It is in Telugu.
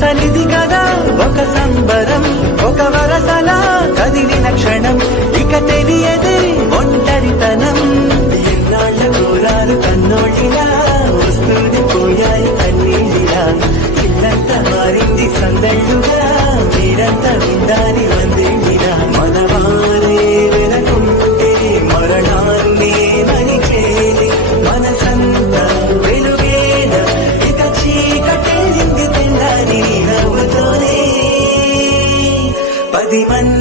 అసలిది కదా ఒక సంబరం, ఒక వరసలా కదిలిన క్షణం, ఇక తెలియదే ఒంటరితనం. ఎన్నాళ్ళ కోరారు కన్నోళ్ళిలా, వస్తుంది పోయాయి కన్నీళ్ళిలా, ఇల్లంతా మారింది సందళ్ళుగా, మీరంతా విందాని వందేళ్ళిలా. మనవారే వెనకుంటే మరణాన్నే మనిచేలి, మనసంతా వెలుగేన ఇక చీకటెళ్ళింది తెల్లారి నవ్వుతోనే. 10 మంది